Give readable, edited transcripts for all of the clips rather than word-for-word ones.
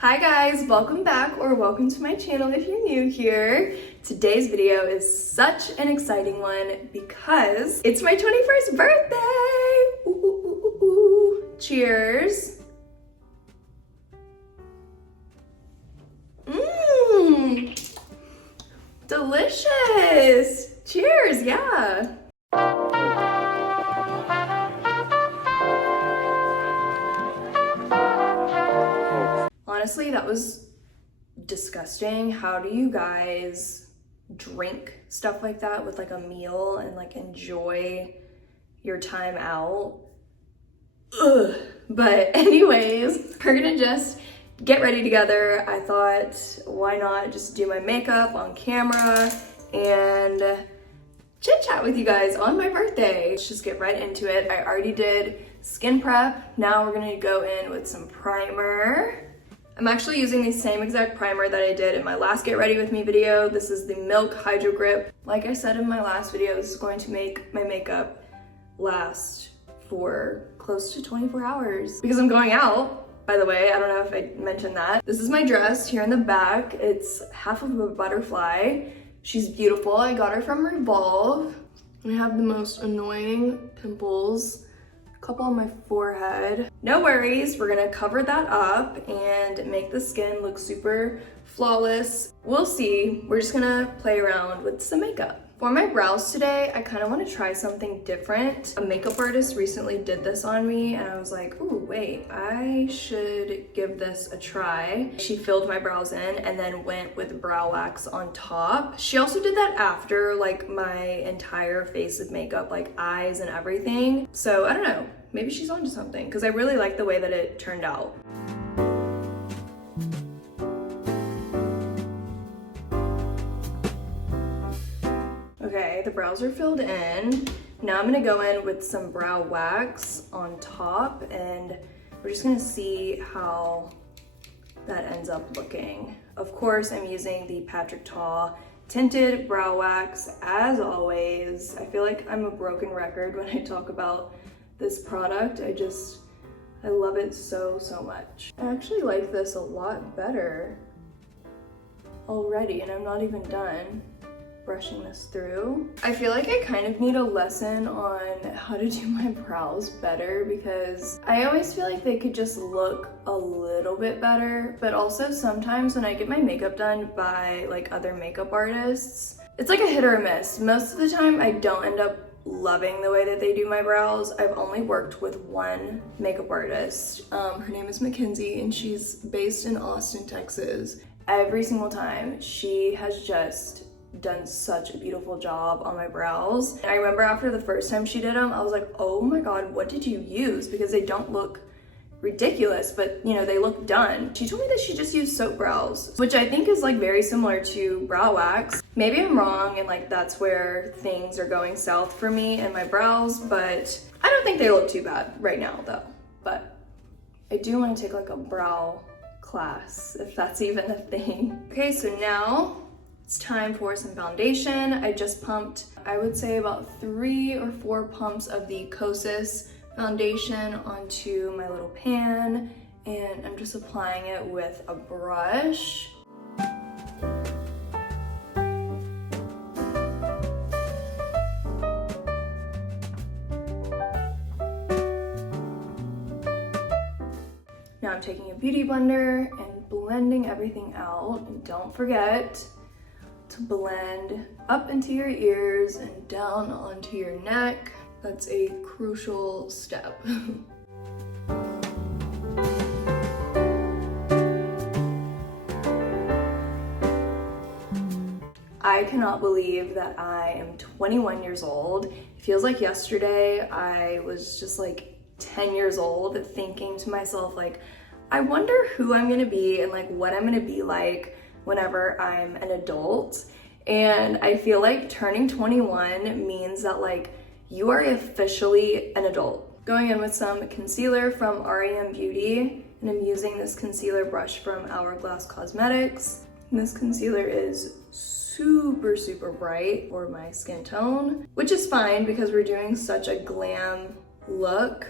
Hi guys, welcome back or welcome to my channel if you're new here. Today's video is such an exciting one because it's my 21st birthday! Ooh, ooh, ooh, ooh. Cheers. Delicious! Cheers, yeah. Honestly, that was disgusting. How do you guys drink stuff like that with like a meal and like enjoy your time out? Ugh. But anyways, we're gonna just get ready together. I thought, why not just do my makeup on camera and chit chat with you guys on my birthday. Let's just get right into it. I already did skin prep. Now we're gonna go in with some primer. I'm actually using the same exact primer that I did in my last Get Ready With Me video. This is the Milk Hydro Grip. Like I said in my last video, this is going to make my makeup last for close to 24 hours because I'm going out, by the way. I don't know if I mentioned that. This is my dress here in the back. It's half of a butterfly. She's beautiful. I got her from Revolve. I have the most annoying pimples. Couple on my forehead. No worries, we're gonna cover that up and make the skin look super flawless. We'll see. We're just gonna play around with some makeup. For my brows today, I kind of want to try something different. A makeup artist recently did this on me and I was like, ooh, wait, I should give this a try. She filled my brows in and then went with brow wax on top. She also did that after like my entire face of makeup, like eyes and everything. So I don't know, maybe she's onto something because I really like the way that it turned out. Okay, the brows are filled in. Now I'm gonna go in with some brow wax on top and we're just gonna see how that ends up looking. Of course, I'm using the Patrick Ta tinted brow wax as always. I feel like I'm a broken record when I talk about this product. I love it so much. I actually like this a lot better already and I'm not even done brushing this through. I feel like I kind of need a lesson on how to do my brows better because I always feel like they could just look a little bit better, but also sometimes when I get my makeup done by like other makeup artists, it's like a hit or a miss. Most of the time I don't end up loving the way that they do my brows. I've only worked with one makeup artist. Her name is Mackenzie and she's based in Austin, Texas. Every single time she has just done such a beautiful job on my brows. I remember after the first time she did them, I was like, oh my god, what did you use? Because they don't look ridiculous, but you know, they look done. She told me that she just used soap brows, which I think is like very similar to brow wax. Maybe I'm wrong and like that's where things are going south for me and my brows, but I don't think they look too bad right now though. But I do want to take like a brow class, if that's even a thing. Okay, so now it's time for some foundation. I just pumped, I would say about 3 or 4 pumps of the Kosas foundation onto my little pan, and I'm just applying it with a brush. Now I'm taking a beauty blender and blending everything out, and don't forget to blend up into your ears and down onto your neck. That's a crucial step. I cannot believe that I am 21 years old. It feels like yesterday I was just like 10 years old thinking to myself like, I wonder who I'm gonna be and like what I'm gonna be like whenever I'm an adult. And I feel like turning 21 means that like you are officially an adult. Going in with some concealer from REM Beauty, and I'm using this concealer brush from Hourglass Cosmetics. And this concealer is super bright for my skin tone, which is fine because we're doing such a glam look.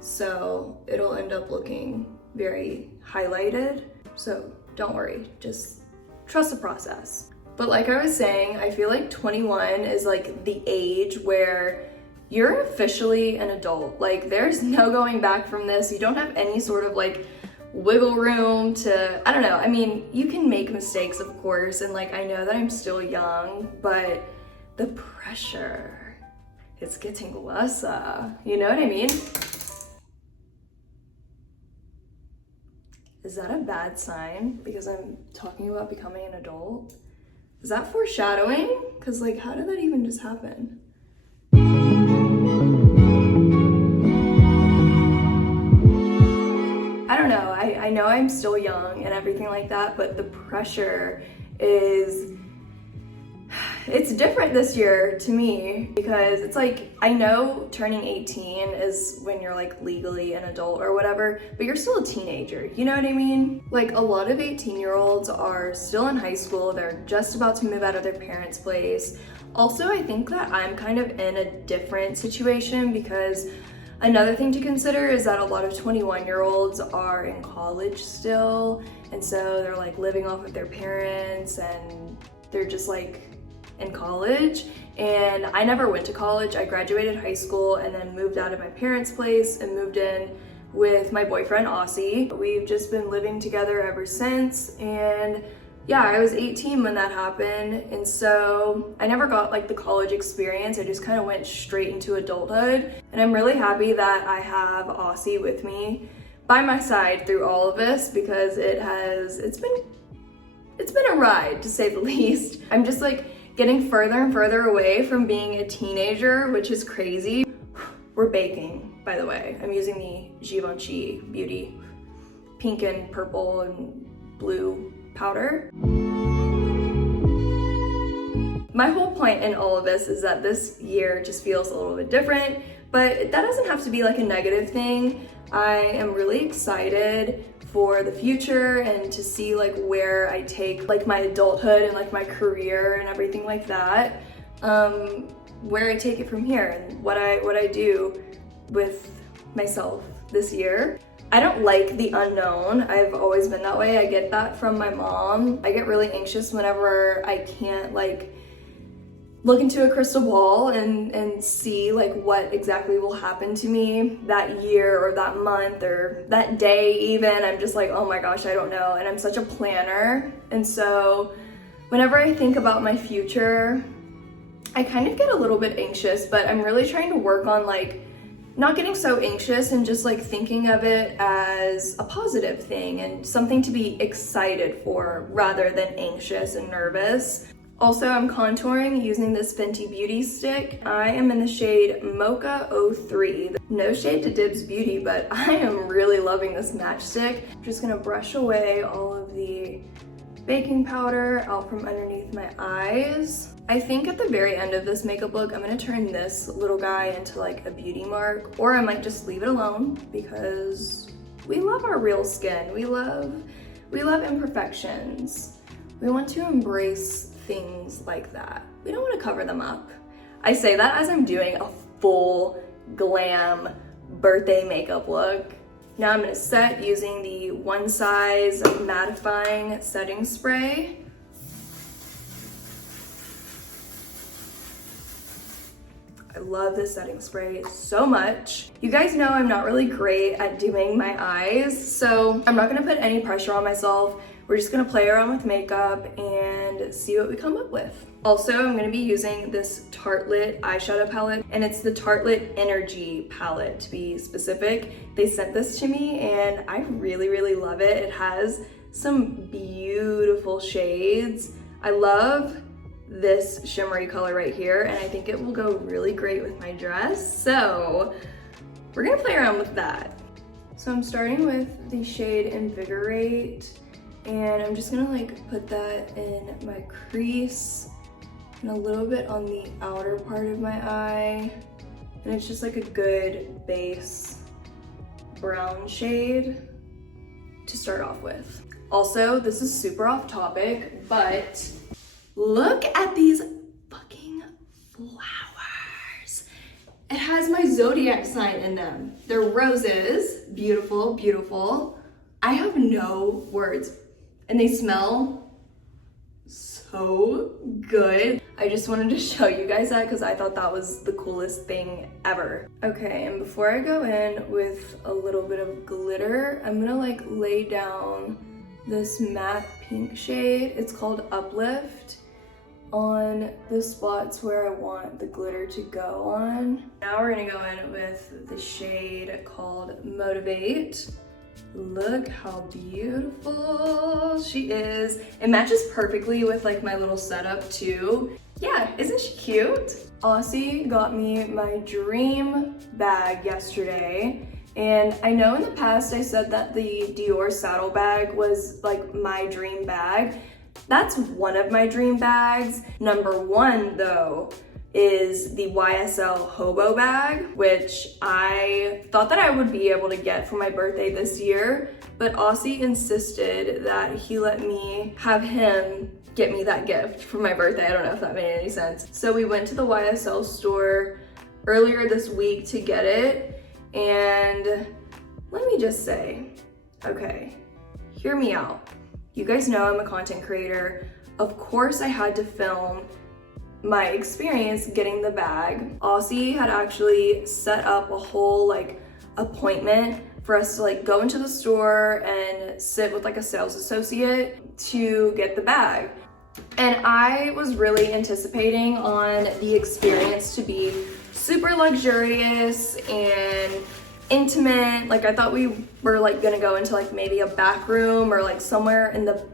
So it'll end up looking very highlighted. So don't worry, just trust the process. But like I was saying, I feel like 21 is like the age where you're officially an adult. Like there's no going back from this. You don't have any sort of like wiggle room to, I don't know. I mean, you can make mistakes, of course, and like I know that I'm still young, but the pressure, it's getting worse. You know what I mean? Is that a bad sign because I'm talking about becoming an adult? Is that foreshadowing? Because like, how did that even just happen? I don't know. I know I'm still young and everything like that, but the pressure is, it's different this year to me because it's like, I know turning 18 is when you're like legally an adult or whatever, but you're still a teenager, you know what I mean? Like a lot of 18-year-olds are still in high school, they're just about to move out of their parents' place. Also, I think that I'm kind of in a different situation because another thing to consider is that a lot of 21-year-olds are in college still, and so they're like living off of their parents and they're just like in college. And I never went to college. I graduated high school and then moved out of my parents' place and moved in with my boyfriend Aussie. We've just been living together ever since, and yeah, I was 18 when that happened, and so I never got like the college experience. I just kind of went straight into adulthood, and I'm really happy that I have Aussie with me by my side through all of this because it's been a ride, to say the least. I'm just like getting further and further away from being a teenager, which is crazy. We're baking, by the way. I'm using the Givenchy Beauty pink and purple and blue powder. My whole point in all of this is that this year just feels a little bit different, but that doesn't have to be like a negative thing. I am really excited for the future and to see like where I take like my adulthood and like my career and everything like that, where I take it from here and what I do with myself this year. I don't like the unknown. I've always been that way. I get that from my mom. I get really anxious whenever I can't like look into a crystal ball and see like what exactly will happen to me that year or that month or that day even. I'm just like, oh my gosh, I don't know. And I'm such a planner. And so whenever I think about my future, I kind of get a little bit anxious, but I'm really trying to work on like not getting so anxious and just like thinking of it as a positive thing and something to be excited for rather than anxious and nervous. Also, I'm contouring using this Fenty Beauty stick. I am in the shade Mocha 03. No shade to Dibs Beauty, but I am really loving this matchstick. I'm just gonna brush away all of the baking powder out from underneath my eyes. I think at the very end of this makeup look, I'm gonna turn this little guy into like a beauty mark, or I might just leave it alone because we love our real skin. We love imperfections. We want to embrace things like that. We don't want to cover them up. I say that as I'm doing a full glam birthday makeup look. Now I'm gonna set using the One Size mattifying setting spray. I love this setting spray so much. You guys know I'm not really great at doing my eyes, so I'm not gonna put any pressure on myself. We're just gonna play around with makeup and see what we come up with. Also, I'm gonna be using this Tartelette eyeshadow palette, and it's the Tartelette Energy palette to be specific. They sent this to me and I really, really love it. It has some beautiful shades. I love this shimmery color right here, and I think it will go really great with my dress. So we're gonna play around with that. So I'm starting with the shade Invigorate, and I'm just gonna like put that in my crease and a little bit on the outer part of my eye. And it's just like a good base brown shade to start off with. Also, this is super off topic, but look at these fucking flowers. It has my zodiac sign in them. They're roses. Beautiful, beautiful. I have no words. and they smell so good. I just wanted to show you guys that because I thought that was the coolest thing ever. Okay, and before I go in with a little bit of glitter, I'm gonna like lay down this matte pink shade. It's called Uplift, on the spots where I want the glitter to go on. Now we're gonna go in with the shade called Motivate. Look how beautiful she is. It matches perfectly with like my little setup too. Yeah, isn't she cute? Aussie got me my dream bag yesterday. And I know in the past I said that the Dior saddle bag was like my dream bag. That's one of my dream bags. Number one though is the YSL Hobo bag, which I thought that I would be able to get for my birthday this year, but Aussie insisted that he let me have him get me that gift for my birthday. I don't know if that made any sense. So we went to the YSL store earlier this week to get it, and let me just say, okay, hear me out. You guys know I'm a content creator. Of course I had to film my experience getting the bag. Aussie had actually set up a whole like appointment for us to like go into the store and sit with like a sales associate to get the bag. And I was really anticipating on the experience to be super luxurious and intimate. Like I thought we were like gonna go into like maybe a back room or like somewhere in the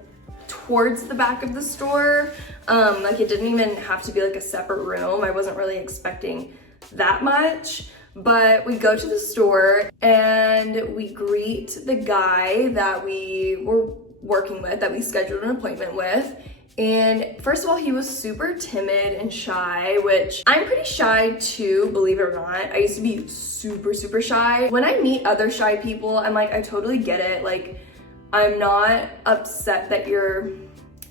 towards the back of the store. Like it didn't even have to be like a separate room. I wasn't really expecting that much, but we go to the store and we greet the guy that we were working with, that we scheduled an appointment with. And first of all, he was super timid and shy, which I'm pretty shy too, believe it or not. I used to be super shy. When I meet other shy people, I'm like, I totally get it. Like, I'm not upset that you're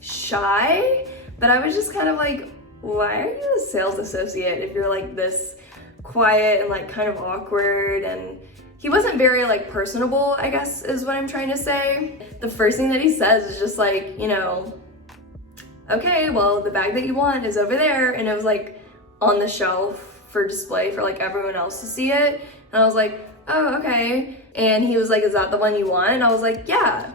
shy, but I was just kind of like, why are you a sales associate if you're like this quiet and like kind of awkward? And he wasn't very like personable, I guess is what I'm trying to say. The first thing that he says is just like, you know, okay, well, the bag that you want is over there. And it was like on the shelf for display for like everyone else to see it. And I was like, oh, okay. And he was like, is that the one you want? And I was like, yeah.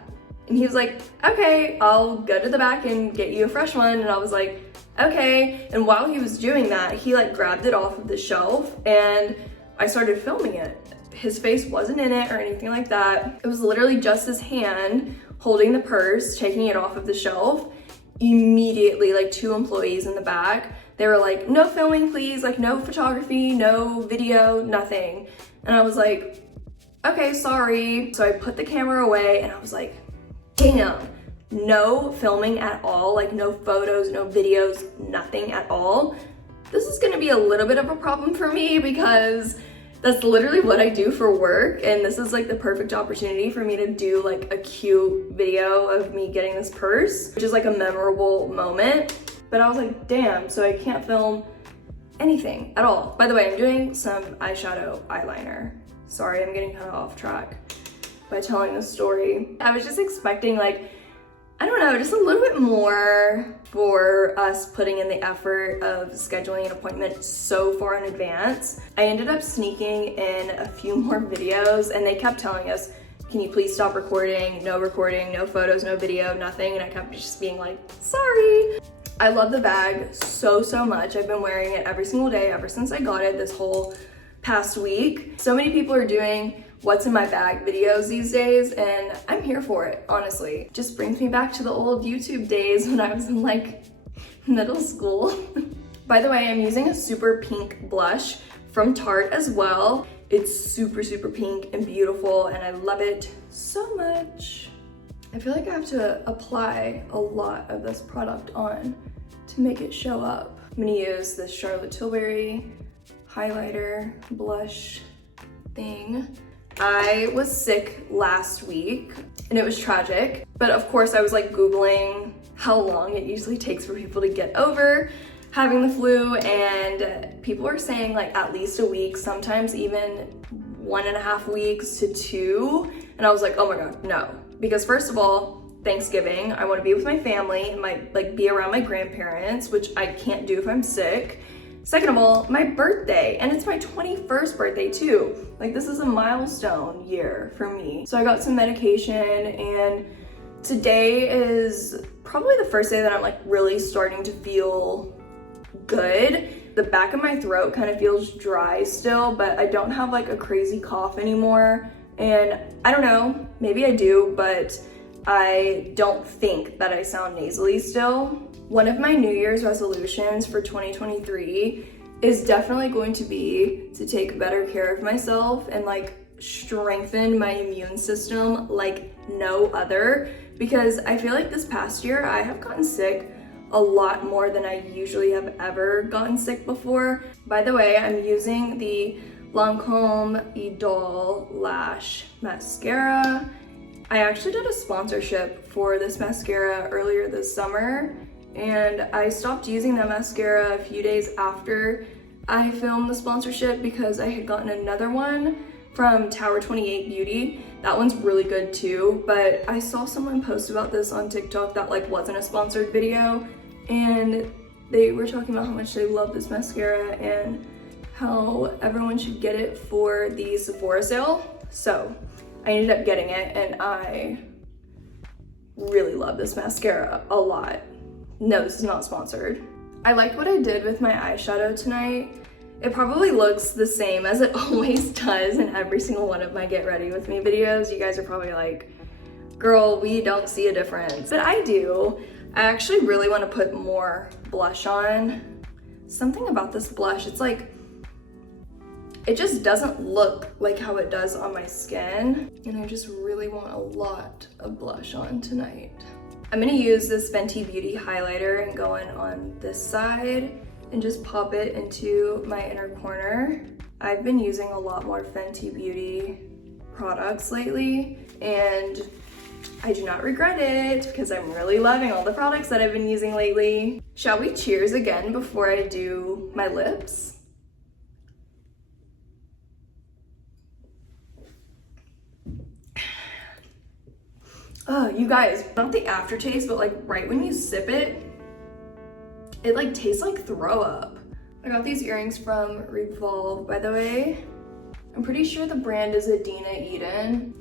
And he was like, okay, I'll go to the back and get you a fresh one. And I was like, okay. And while he was doing that, he like grabbed it off of the shelf and I started filming it. His face wasn't in it or anything like that. It was literally just his hand holding the purse, taking it off of the shelf. Immediately, like 2 employees in the back, they were like, no filming please, like no photography, no video, nothing. And I was like, okay, sorry. So I put the camera away and I was like, damn, no filming at all, like no photos, no videos, nothing at all. This is gonna be a little bit of a problem for me because that's literally what I do for work, and this is like the perfect opportunity for me to do like a cute video of me getting this purse, which is like a memorable moment. But I was like, damn, so I can't film anything at all. By the way, I'm doing some eyeshadow eyeliner. Sorry, I'm getting kind of off track by telling this story. I was just expecting like, I don't know, just a little bit more for us putting in the effort of scheduling an appointment so far in advance. I ended up sneaking in a few more videos and they kept telling us, can you please stop recording, no photos, no video, nothing. And I kept just being like, sorry. I love the bag so much. I've been wearing it every single day ever since I got it this whole past week. So many people are doing what's in my bag videos these days and I'm here for it, honestly. Just brings me back to the old YouTube days when I was in like middle school. By the way, I'm using a super pink blush from Tarte as well. It's super pink and beautiful and I love it so much. I feel like I have to apply a lot of this product on to make it show up. I'm gonna use this Charlotte Tilbury highlighter blush thing. I was sick last week and it was tragic, but of course I was like Googling how long it usually takes for people to get over having the flu, and people were saying like at least a week, sometimes even 1.5 weeks to 2. And I was like, oh my God, no. Because first of all, Thanksgiving. I want to be with my family and be around my grandparents, which I can't do if I'm sick. Second of all, my birthday, and it's my 21st birthday too. Like, this is a milestone year for me. So I got some medication, and today is probably the first day that I'm like really starting to feel good. The back of my throat kind of feels dry still, but I don't have like a crazy cough anymore. And I don't know, maybe I do, but I don't think that I sound nasally still. One of my New Year's resolutions for 2023 is definitely going to be to take better care of myself and like strengthen my immune system like no other, because I feel like this past year I have gotten sick a lot more than I usually have ever gotten sick before. By the way, I'm using the Lancome Idole Lash Mascara. I actually did a sponsorship for this mascara earlier this summer, and I stopped using that mascara a few days after I filmed the sponsorship because I had gotten another one from Tower 28 Beauty. That one's really good too, but I saw someone post about this on TikTok that like wasn't a sponsored video, and they were talking about how much they love this mascara and how everyone should get it for the Sephora sale. So I ended up getting it, and I really love this mascara a lot. No, this is not sponsored. I liked what I did with my eyeshadow tonight. It probably looks the same as it always does in every single one of my Get Ready With Me videos. You guys are probably like, girl, we don't see a difference. But I do. I actually really want to put more blush on. Something about this blush, it's like, it just doesn't look like how it does on my skin. And I just really want a lot of blush on tonight. I'm gonna use this Fenty Beauty highlighter and go in on this side and just pop it into my inner corner. I've been using a lot more Fenty Beauty products lately, and I do not regret it because I'm really loving all the products that I've been using lately. Shall we cheers again before I do my lips? Oh, you guys, not the aftertaste, but like right when you sip it, it like tastes like throw up. I got these earrings from Revolve, by the way. I'm pretty sure the brand is Adina Eden.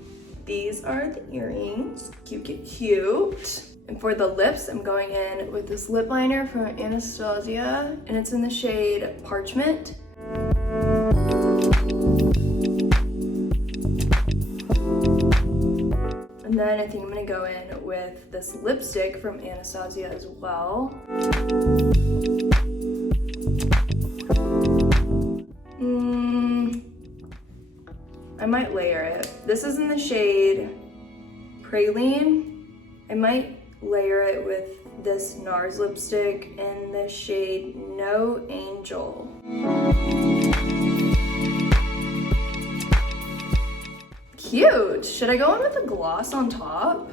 These are the earrings, cute, cute, cute. And for the lips, I'm going in with this lip liner from Anastasia, and it's in the shade Parchment. And then I think I'm gonna go in with this lipstick from Anastasia as well. I might layer it. This is in the shade Praline. I might layer it with this NARS lipstick in the shade No Angel. Cute. Should I go in with a gloss on top?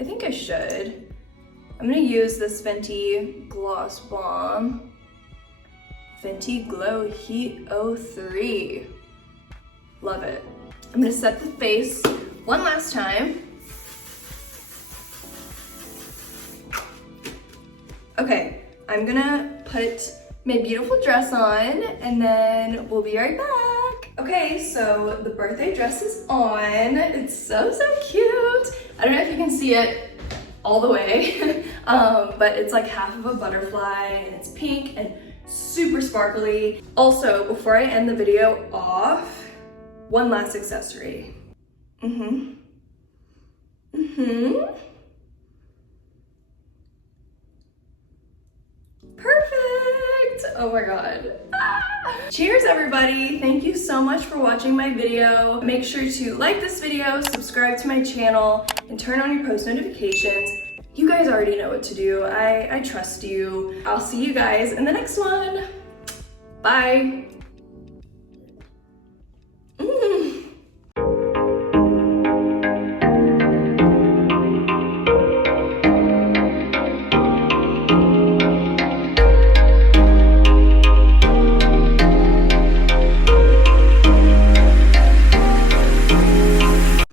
I think I should. I'm gonna use this Fenty Gloss Bomb. Fenty Glow Heat 03. Love it. I'm gonna set the face one last time. Okay, I'm gonna put my beautiful dress on and then we'll be right back. Okay, so the birthday dress is on. It's so, so cute. I don't know if you can see it all the way, but it's like half of a butterfly and it's pink and super sparkly. Also, before I end the video off, one last accessory. Perfect! Oh my god. Cheers, everybody! Thank you so much for watching my video. Make sure to like this video, subscribe to my channel, and turn on your post notifications. You guys already know what to do. I trust you. I'll see you guys in the next one. Bye!